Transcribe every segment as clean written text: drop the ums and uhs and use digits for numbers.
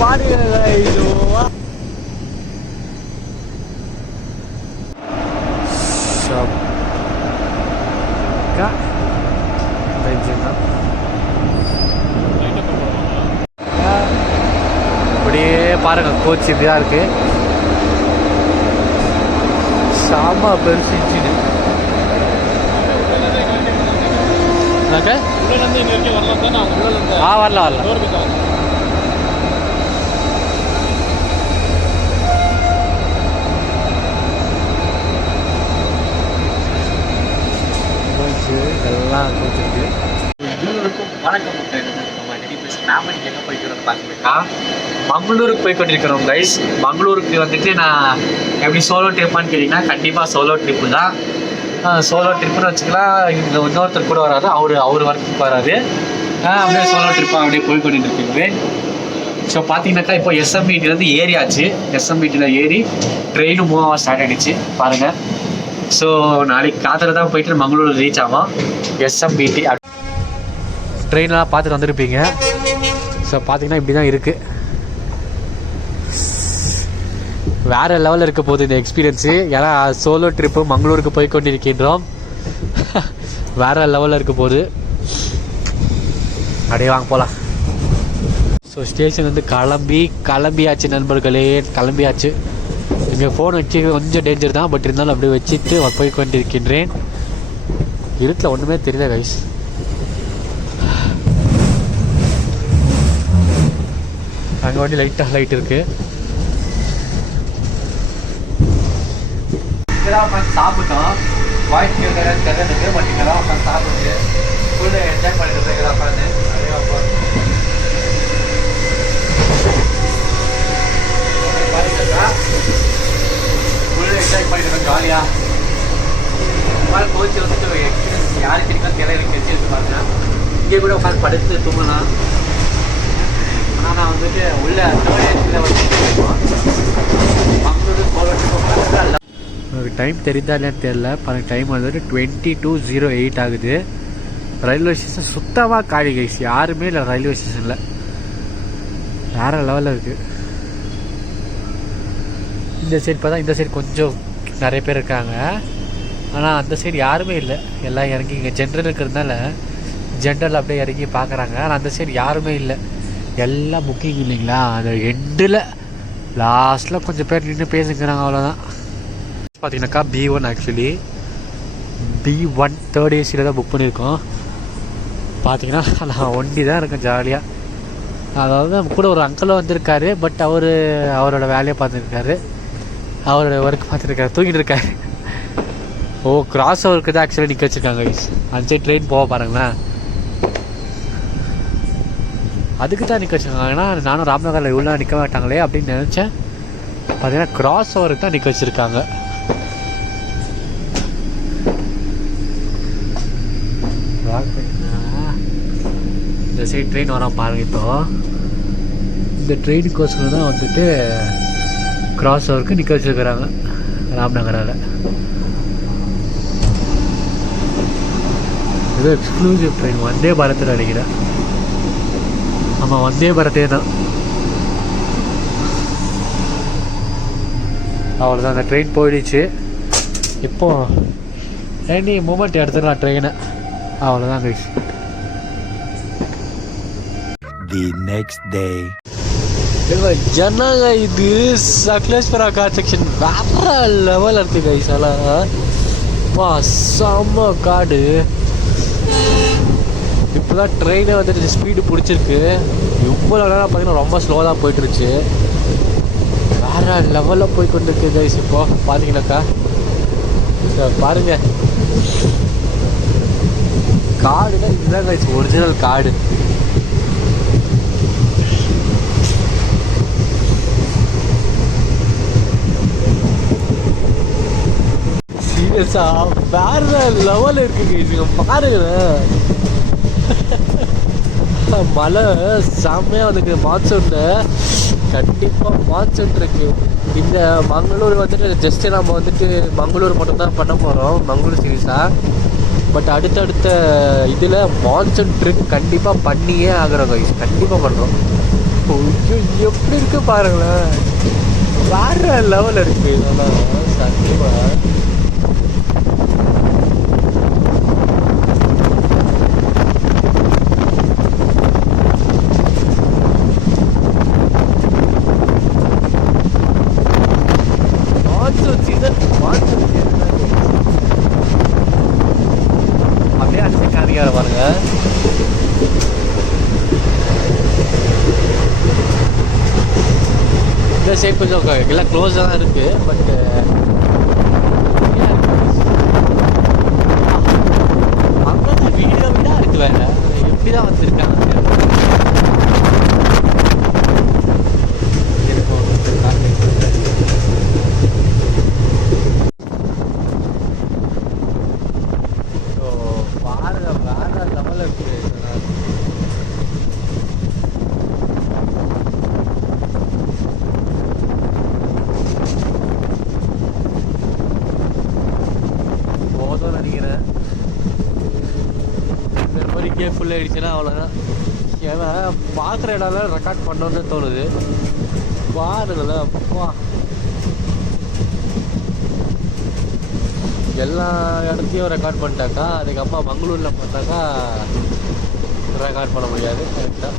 பாருங்க இதுவா அப்படியே பாருங்க கோச் இப்படிதான் இருக்கு. சாமா பெருசு இன்ஜின். வரல எல்லாம் கோச்சிருக்கு. வணக்கம். நாம எங்க போய்க்கிறோம் பார்த்தீங்கன்னா மங்களூருக்கு போய் கொண்டிருக்கிறோம் கைஸ். மங்களூருக்கு வந்துட்டு நான் எப்படி சோலோ ட்ரிப்பான்னு கேட்டிங்கன்னா கண்டிப்பாக சோலோ ட்ரிப்பு தான். சோலோ ட்ரிப்புன்னு வச்சுக்கலாம். இங்கே இன்னொருத்தர் கூட வராது, அவர் ஒர்க்குக்கு வராது. அப்படியே சோலோ ட்ரிப்பாக அப்படியே போய் கொண்டிருக்கிறேன். ஸோ பார்த்தீங்கன்னாக்கா இப்போ எஸ்எம்பிடிலேருந்து ஏறியாச்சு. எஸ்எம்பிடியில் ஏறி ட்ரெயினும் மூவ் ஆக ஸ்டார்ட் ஆகிடுச்சு பாருங்கள். ஸோ நாளைக்கு காத்திர தான் போயிட்டு மங்களூர் ரீச் ஆகும். எஸ்எம்பிடி ட்ரெயினெலாம் பார்த்துட்டு வந்துருப்பீங்க. ஸோ பார்த்தீங்கன்னா இப்படி தான் இருக்குது. வேறு லெவலில் இருக்க போகுது இந்த எக்ஸ்பீரியன்ஸு. ஏன்னா சோலோ ட்ரிப்பு மங்களூருக்கு போய் கொண்டிருக்கின்றோம். வேறு லெவலில் இருக்க போகுது. அப்படியே வாங்க போகலாம். ஸோ ஸ்டேஷன் வந்து கிளம்பியாச்சு நண்பர்களே, கிளம்பியாச்சு. இங்கே ஃபோன் வச்சு கொஞ்சம் டேஞ்சர் தான், பட் இருந்தாலும் அப்படியே வச்சுட்டு போய் கொண்டிருக்கின்றேன். இருட்டில் ஒன்றுமே தெரியல கைஸ். அங்கே வந்து லைட் இருக்குது. இதெல்லாம் உட்காந்து சாப்பிட்டோம். வாய்ஸ் தெரிஞ்சுக்கு பட் இதெல்லாம் உட்காந்து சாப்பிட்டு ஃபுல்லு என்ஜாய் பண்ணிட்டு இதெல்லாம் உட்காந்து நிறையா ஃபுல்லு என்ஜாய் பண்ணிட்டு ஜாலியாக. மாதிரி கோச்சு வந்துட்டு எக்ஸ்பீரியன்ஸ் யாருக்கு இருக்கா தெரியல, எனக்கு தெரிஞ்சு பாருங்க. இங்கே கூட உட்காந்து படுத்து தூங்கலாம். ஆனால் நான் வந்துட்டு உள்ள எனக்கு டைம் தெரியுதா இல்லையான்னு தெரியல. பாருங்க டைம் வந்துட்டு 22:08 ஆகுது. ரயில்வே ஸ்டேஷன் சுத்தமாக காலி கைஸ், யாருமே இல்லை ரயில்வே ஸ்டேஷனில். வேறு லெவலில் இருக்குது. இந்த சைடு பார்த்தா இந்த சைடு கொஞ்சம் நிறைய பேர் இருக்காங்க, ஆனால் அந்த சைடு யாருமே இல்லை. எல்லாம் இறங்கி இங்கே ஜென்ரல் இருக்கிறதுனால ஜென்ரல் அப்படியே இறங்கி பார்க்குறாங்க. ஆனால் அந்த சைடு யாருமே இல்லை, எல்லாம் புக்கிங் இல்லைங்களா. அந்த எண்டில் லாஸ்ட்டில் கொஞ்சம் பேர் நின்று பேசிக்கிறாங்க, அவ்வளோதான். பார்த்தீங்கன்னாக்கா B1 ஆக்சுவலி B1 3rd ஏசியில் தான் புக் பண்ணியிருக்கோம். பார்த்தீங்கன்னா நான் ஒண்டி தான் இருக்கேன் ஜாலியாக. அதாவது கூட ஒரு அங்கிளும் வந்திருக்காரு, பட் அவரோட வேலையை பார்த்துருக்காரு, அவரோட ஒர்க் பார்த்துருக்காரு, தூங்கிட்டு இருக்காரு. ஓ கிராஸ் ஓவருக்கு தான் ஆக்சுவலி நிற்க வச்சுருக்காங்க. அந்த சைடு ட்ரெயின் போக பாருங்களேன், அதுக்கு தான் நிற்க வச்சுருக்காங்க. ஏன்னா நானும் ராம்நகரில் இவ்வளோ நிற்க மாட்டாங்களே அப்படின்னு நினச்சேன். பார்த்தீங்கன்னா கிராஸ் ஓவருக்கு தான் நிற்க வச்சுருக்காங்க. இந்த சைடு ட்ரெயின் வரோம் பாருங்கள். இப்போ இந்த ட்ரெயினுக்கோசரம் தான் வந்துட்டு கிராஸ் ஓவருக்கு நிற்க வச்சுருக்கிறாங்க ராம்நகரால். இது எக்ஸ்க்ளூசிவ் ட்ரெயின், வந்தே பாரத்தில் நினைக்கிறேன். ஆமாம் வந்தே பாரத்தே தான். அவ்வளோதான், அந்த ட்ரெயின் போயிடுச்சு. இப்போது எனி மூமெண்ட் எடுத்துடலாம் ட்ரெயினை, அவ்வளோதான் கைஸ். The next day. ஜனங்க இது சக்லேஸ்வரா கார் செக்ஷன் வேற லெவல் இருக்கு கைஸ். எல்லாம் செம்ம காடு. இப்போதான் ட்ரெயினை வந்துட்டு ஸ்பீடு பிடிச்சிருக்கு. இவ்வளோ நேரம் பார்த்தீங்கன்னா ரொம்ப ஸ்லோவாக தான் போயிட்டுருச்சு. வேற லெவலில் போய் கொண்டு இருக்கு கைஸ். இப்போ பார்த்தீங்கன்னாக்கா பாருங்க, காடுனா இதுதான் கைஸ் ஒரிஜினல் காடு. சீரியஸா வேற லெவல் இருக்குங்க. இதுங்க பாருங்களேன், மழை செம்மையாக வந்துருக்கு. மான்சூனில் கண்டிப்பாக மான்சூன் இருக்கு. இந்த மங்களூர் வந்துட்டு ஜஸ்ட்டு நம்ம வந்துட்டு மங்களூர் மட்டும்தான் பண்ண போகிறோம், மங்களூர் சீரீஸாக. பட் அடுத்தடுத்த இதில் மான்சூன் ட்ரிப் கண்டிப்பாக பண்ணியே ஆகிறோம் கைஸ், கண்டிப்பாக பண்ணுறோம். எப்படி இருக்கு பாருங்களேன், வேற லெவல் இருக்கு இதெல்லாம் சத்தியமா. அப்படியே அடிச்சு காமிக்கார பாருங்க. இந்த சைட் கொஞ்சம் எல்லாம் க்ளோஸாக தான் இருக்கு. பட் அங்கே வீடா வீடா இருக்கு. வேற எப்படிதான் வந்திருக்காங்க வேற லெவலில் இருக்கு. போதும் நினைக்கிறேன். இந்த மாதிரி கேம் ஃபுல் ஆகிடுச்சுன்னா அவ்வளோதான். ஏன்னா பார்க்குற இடம்லாம் ரெக்கார்ட் பண்ணோன்னு தோணுது. பாருங்களேன் அப்பா, எல்லா இடத்தையும் ரெக்கார்ட் பண்ணிட்டாக்கா அதுக்கப்புறம் மங்களூரில் பார்த்தாக்கா ரெக்கார்ட் பண்ண முடியாது. கரெக்டாக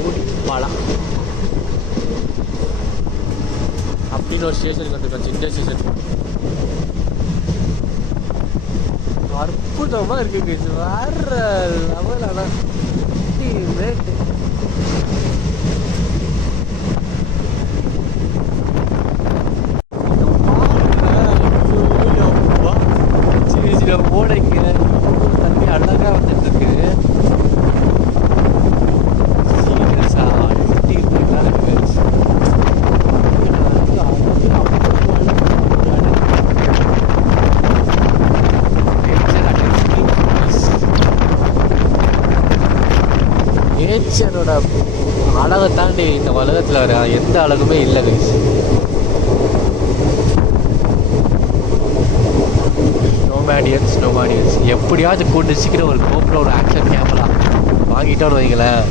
ஓடிப்பாளா அப்படின்னு ஒரு ஸ்டேஷனுக்கு வந்துருக்கோம். சின்ன ஸ்டேஷன் அற்புதமாக இருக்குது. வேற லெவல். ஆனால் ரேட்டு ஓடைங்க தண்ணி அழகா வந்துட்டு இருக்கு. சீரியஸா அடி இருக்கு. நேச்சரோட அழகை தாண்டி இந்த உலகத்தில் வர எந்த அழகுமே இல்லை. நோமாடியன்ஸ் எப்படியாச்சும் கூட்டு சீக்கிரம் ஒரு கோப்ரோ ஒரு ஆக்ஷன் கேமரா வாங்கிட்டோன்னு வைங்களேன்,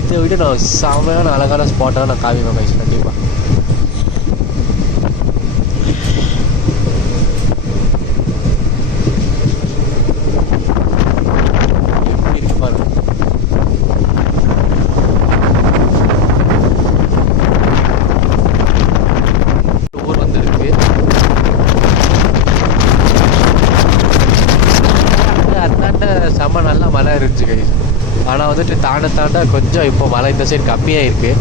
இதை விட நான் செமையான அழகான ஸ்பாட்டாக நான் காமிப்பேன் கைஸ் கண்டிப்பாக. எப்படி இருக்கு பாருங்க. ஊர் வந்துருக்கு. அந்தாண்ட செம்ம நல்லா மழை இருந்துச்சு கைஸ். ஆனால் வந்துட்டு தாண்ட கொஞ்சம் இப்போ மழை இந்த சைடு கம்மியாக இருக்குது.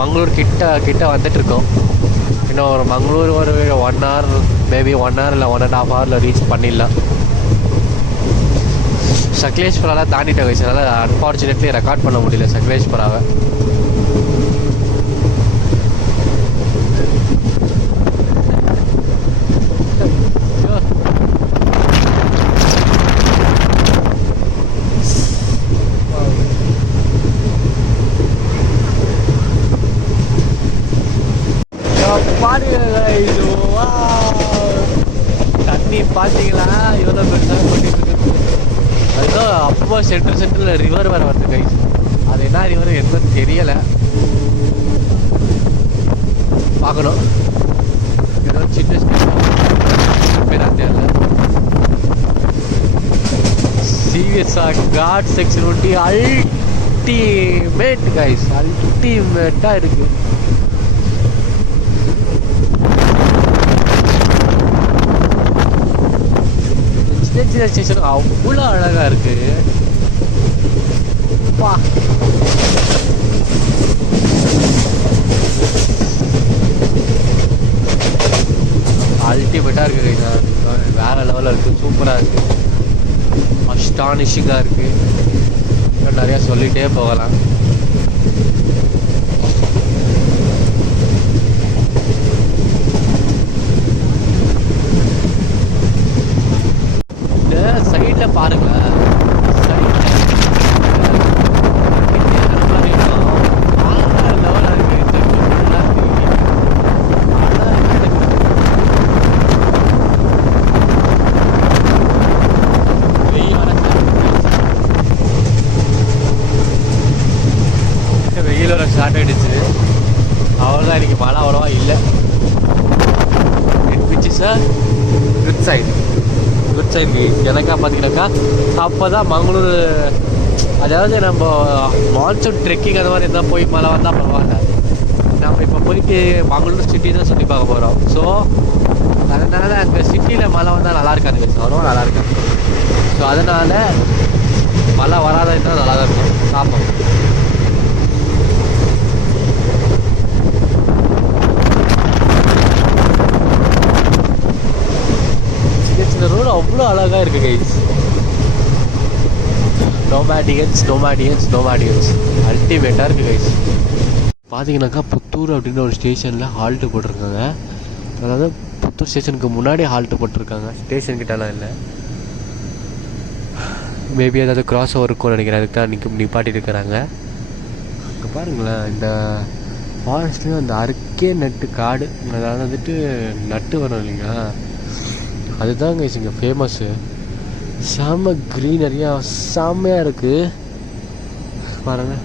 மங்களூர் கிட்ட வந்துட்டுருக்கோம். இன்னும் ஒரு மங்களூர் ஒரு 1 hour மேபி 1 hour இல்லை 1.5 hour ரீச் பண்ணிடலாம். சக்லேஷ்புராலாம் தாண்டிட்டேன் கைஸ். அதனால் அன்ஃபார்ச்சுனேட்லி ரெக்கார்ட் பண்ண முடியல சக்லேஷ்புராவை. தண்ணி பார்த்தீங்களா எவ்வளோ பெருசாக பண்ணிட்டு இருக்கு. அதுதான் அப்போ சென்டரில் ரிவர் வேறு வருது கைஸ். அது என்ன ரிவர் என்னன்னு தெரியலை, பார்க்கணும். ஏதோ சின்ன பேராக தெரியல. சீரியஸாக காட் செக்ஷன் ஒட்டி அல்டிமேட் கைஸ், அல்டிமேட்டாக இருக்குது. சின்ன ஸ்டேஷன் அவ்வளோ அழகாக இருக்கு. வா அல்டிமேட்டாக இருக்குது கைஸ். வேறு லெவலில் இருக்குது, சூப்பராக இருக்குது, அஸ்டானிஷிங்காக இருக்குது. இன்னும் நிறையா சொல்லிகிட்டே போகலாம். சைடில் பாருங்களேன், வெயில் வர ஸ்டார்ட் ஆகிடுச்சு. அவ்வளோதான், இன்றைக்கி மழை அவ்வளோவா இல்லை. Which is a good side. Good side எனக்கா பார்த்தீங்கன்னாக்கா அப்போ தான் மங்களூர், அதாவது நம்ம மான்சூன் ட்ரெக்கிங் அந்த மாதிரி இருந்தால் போய் மழை வந்தால் பரவாயில்ல. நம்ம இப்போ போயிட்டு மங்களூர் சிட்டி தான் சுற்றி பார்க்க போகிறோம். ஸோ அதனால் அந்த சிட்டியில் மழை வந்தால் நல்லா இருக்காது, அவ்வளோ நல்லா இருக்காது. ஸோ அதனால் மழை வராத இருந்தால் நல்லா தான் இருக்கும். பார்ப்போம். இந்த ரோடு அவ்வளோ அழகாக இருக்குது கைஸ். நோமேடியன்ஸ் அல்டிமேட்டாக இருக்குது கைஸ். பார்த்தீங்கன்னாக்கா புத்தூர் அப்படின்ற ஒரு ஸ்டேஷனில் ஹால்ட்டு போட்டிருக்காங்க. அதாவது புத்தூர் ஸ்டேஷனுக்கு முன்னாடி ஹால்ட்டு போட்டிருக்காங்க, ஸ்டேஷன்கிட்டலாம் இல்லை. மேபி ஏதாவது கிராஸ் ஓவர் இருக்கும்னு நினைக்கிறேன், அதுக்கு தான் நிப்பாட்டி இருக்கிறாங்க. அங்கே பாருங்களேன், இந்த ஃபாரஸ்ட்லேயும் அந்த அறுக்கே நட்டு காடு, அதாவது வந்துட்டு நட்டு வரும் இல்லைங்களா, அதுதாங்க இங்கே ஃபேமஸ்ஸு. செம்ம க்ரீனரியாக செம்மையாக இருக்குது பாருங்கள்.